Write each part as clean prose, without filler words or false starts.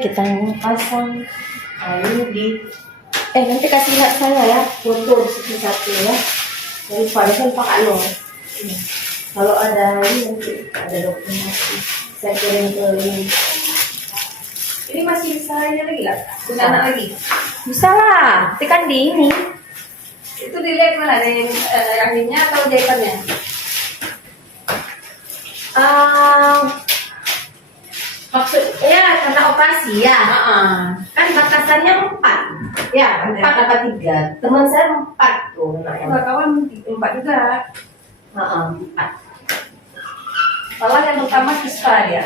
kita pasang kayu di nanti kasih lihat saya ya foto di situ satu ya dari kan pakai lo kalau ada ini nanti ada dokumentasi saya kirim ke Ini masih bisa ini lagi nggak? Punya anak lagi? bisa lah tekan di ini Itu dilihat mana? Dari rahimnya atau jahitannya? Maksudnya karena operasi ya kan batasannya 4 ya 4 apa 3 teman saya 4 tuh Kawan 4 juga. 4 Malah yang pertama kispa dia.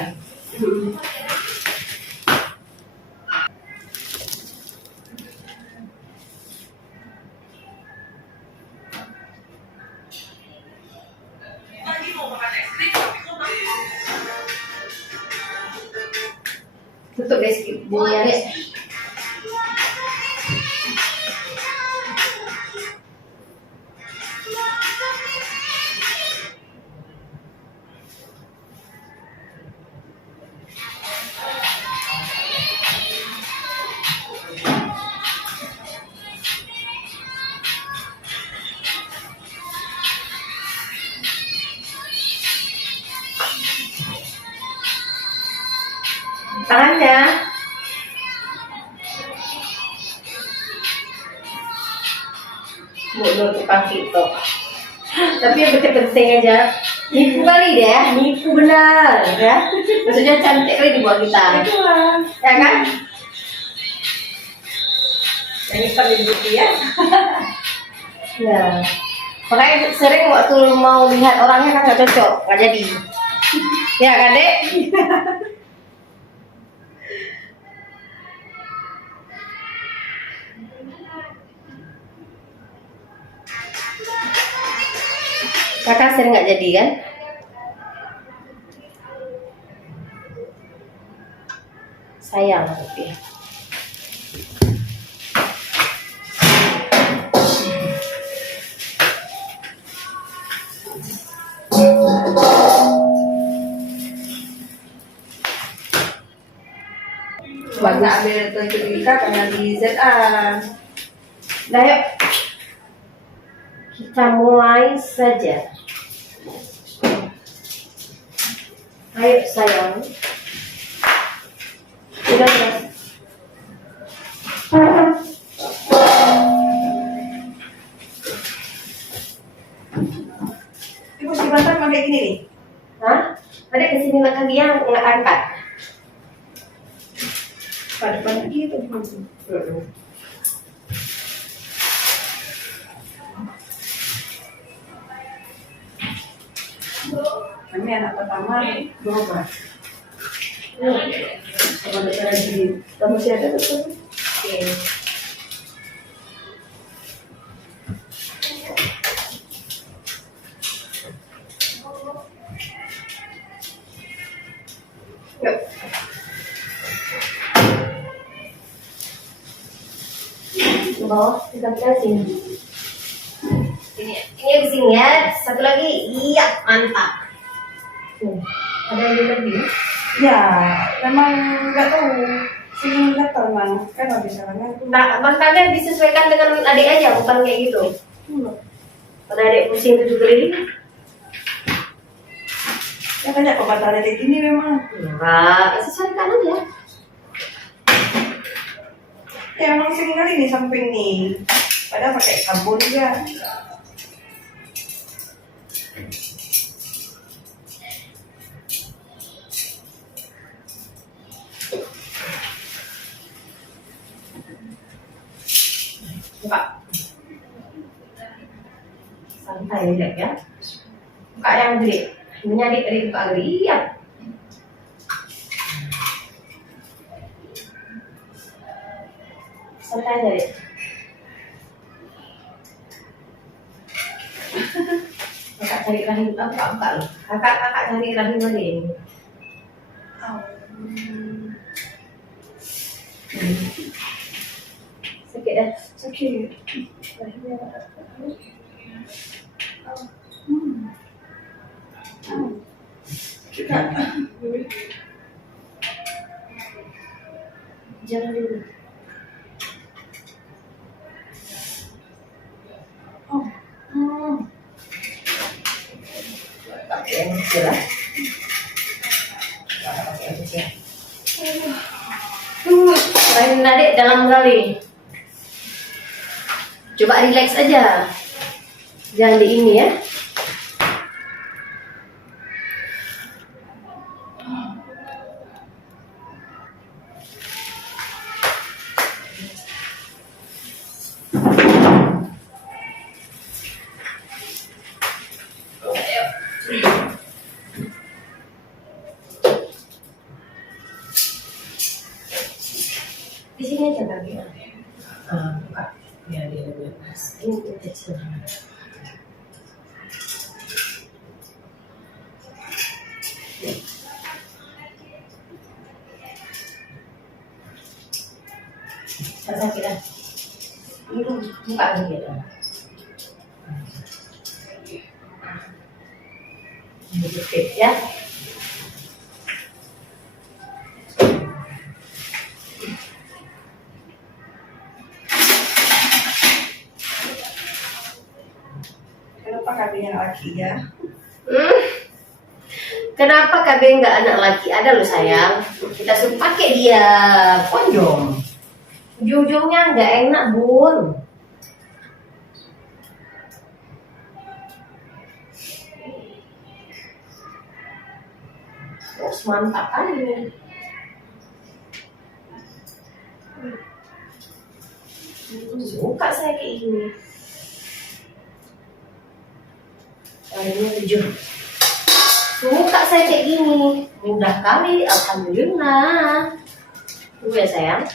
tutup guys bunyinya deh tangannya mau tukang TikTok tapi yang penting aja nipu kali deh nipu benar ya maksudnya cantik kali dibuat kita Itulah. ya kan Yang paling butuh ya. ya makanya sering waktu mau lihat orangnya kan nggak cocok nggak jadi ya kan dek kakak sering nggak jadi kan sayang tapi Warna ambil tunjuk karena di ZA. nah yuk kita mulai saja ayo sayang sudah Ibu si bantar pakai gini nih. hah ada kesini lagi yang nggak angkat Pada gitu. Kami anak pertama berubah. Sama dokter lagi. Kamu masih ada dokter? oke yuk ke bawah kita sini ini di sini ya satu lagi iya mantap ada yang lebih Ya, memang nggak tahu. Sini nggak tahu memang kan nggak bisa kan? nah makanya disesuaikan dengan adik aja bukan kayak gitu pada adik pusing 7 keliling Ya banyak obat alergi ini memang. enggak sesuaikan aja Ya memang sering kali nih samping nih. Padahal pakai sabun juga. buka santai aja ya buka yang gede ini adik buka gede iya santai aja deh kakak cari rahim buka loh kakak cari rahim mana ini sakit dah Sakit. rahimnya Jangan dulu. Oh, Pakai yang kecil lah. Pakai yang kecil. Main adik dalam kali. Coba relax aja. Jangan di ini ya. Di sini aja kali ya. Buka. Ya dia lebih pas. Ini kecil. Sakit dah. Ini buka lagi dah. Ini dikit ya. kenapa kabinnya laki ya? Kenapa KB nggak anak laki? Ada loh sayang. Kita suruh pakai dia kondom. Ujung-ujungnya nggak enak bun. Oh, mantap kali ini. Suka saya kayak gini. Kalinya 7. Suka saya kayak gini. Mudah kali, alhamdulillah. Tunggu ya sayang.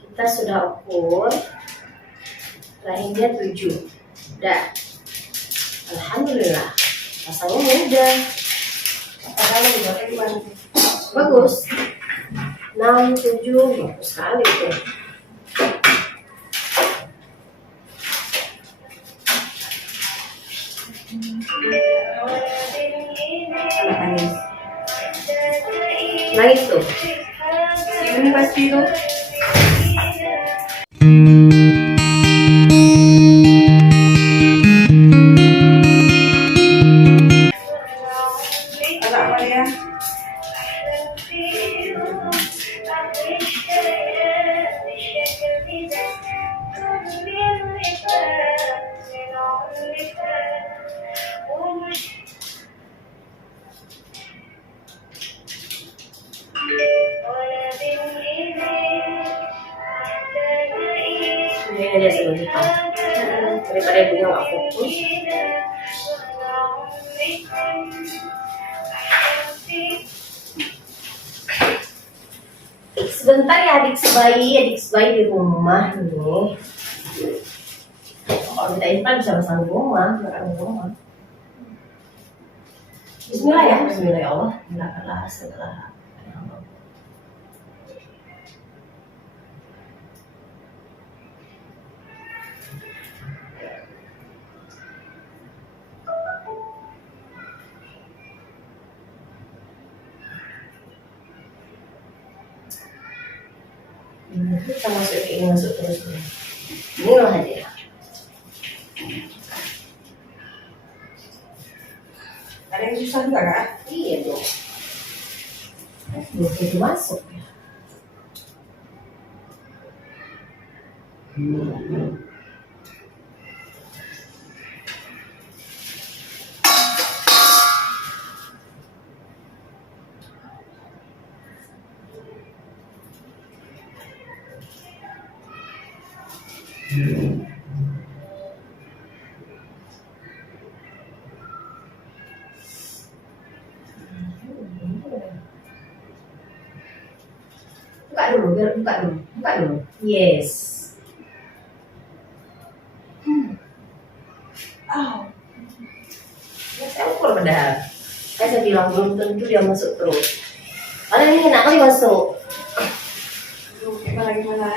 Kita sudah ukur. Rahimnya 7. Udah. Alhamdulillah. Rasanya mudah. Padahal udah ribuan. Bagus. 6, 7. Bagus sekali tuh. Anak nangis. Nangis tuh. Ini pasti tuh. Agak apa ya? Ini aja sebentar. Daripada ibunya nggak fokus. Sebentar ya adik sebayi di rumah nih. Kalau kita ini kan bisa bersama di rumah, makan di rumah. Bismillah ya, Bismillah ya Allah. Silakanlah setelah. Kita masuk ke ini, masuk terus nih. Ini loh aja. Ada yang susah juga kak? Iya dong. Belum itu masuk ya. Buka dulu, biar buka dulu. Yes. Oh, Ya, saya ukur padahal. Saya bilang belum tentu dia masuk terus. Padahal ini enak kali masuk. gimana gimana?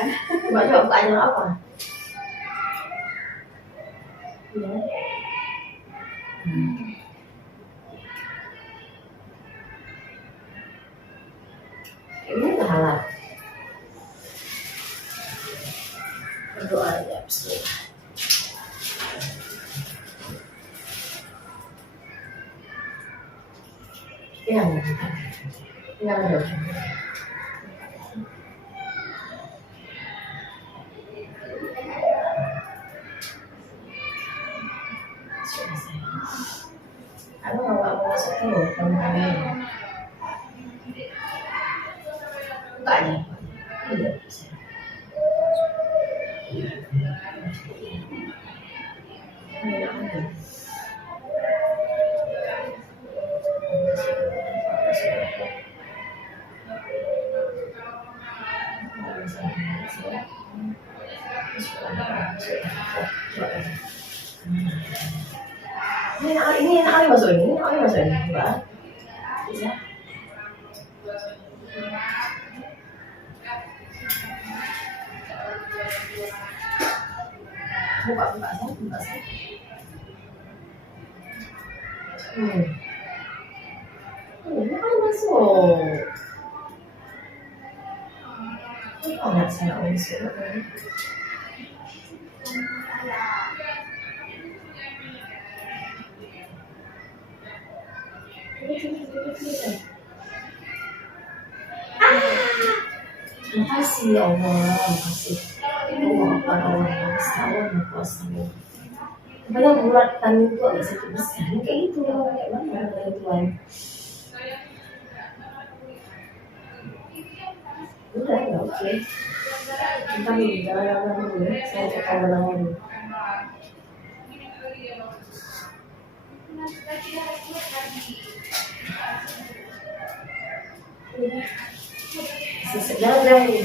Coba bukaannya apa? Ya. salah. Berdoa aja, bismillah. Yang jauh. Ano nggak mau masuk ke teman-teman? Enggak ada. Iya, bisa. Ini enak kali masukin, ini enak kali masukin, enggak? Bisa. Buka saya. Ini kan masuk. Ini anak saya masuk. Terima kasih ya Allah, terima kasih. Allah yang kuasa. Banyak buatan itu agak sedikit besar, kayak gitu kayak mana dari Tuhan. Udah ya oke. Kita jalan dulu, saya cek barang dulu. Jalan dulu.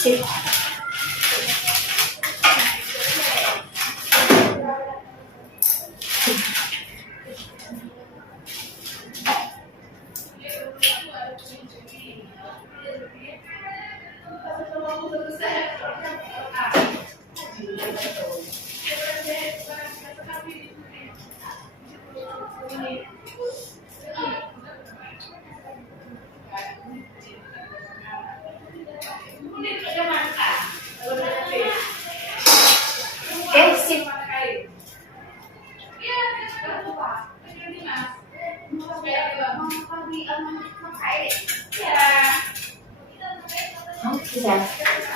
Sip. Sip. Bisa.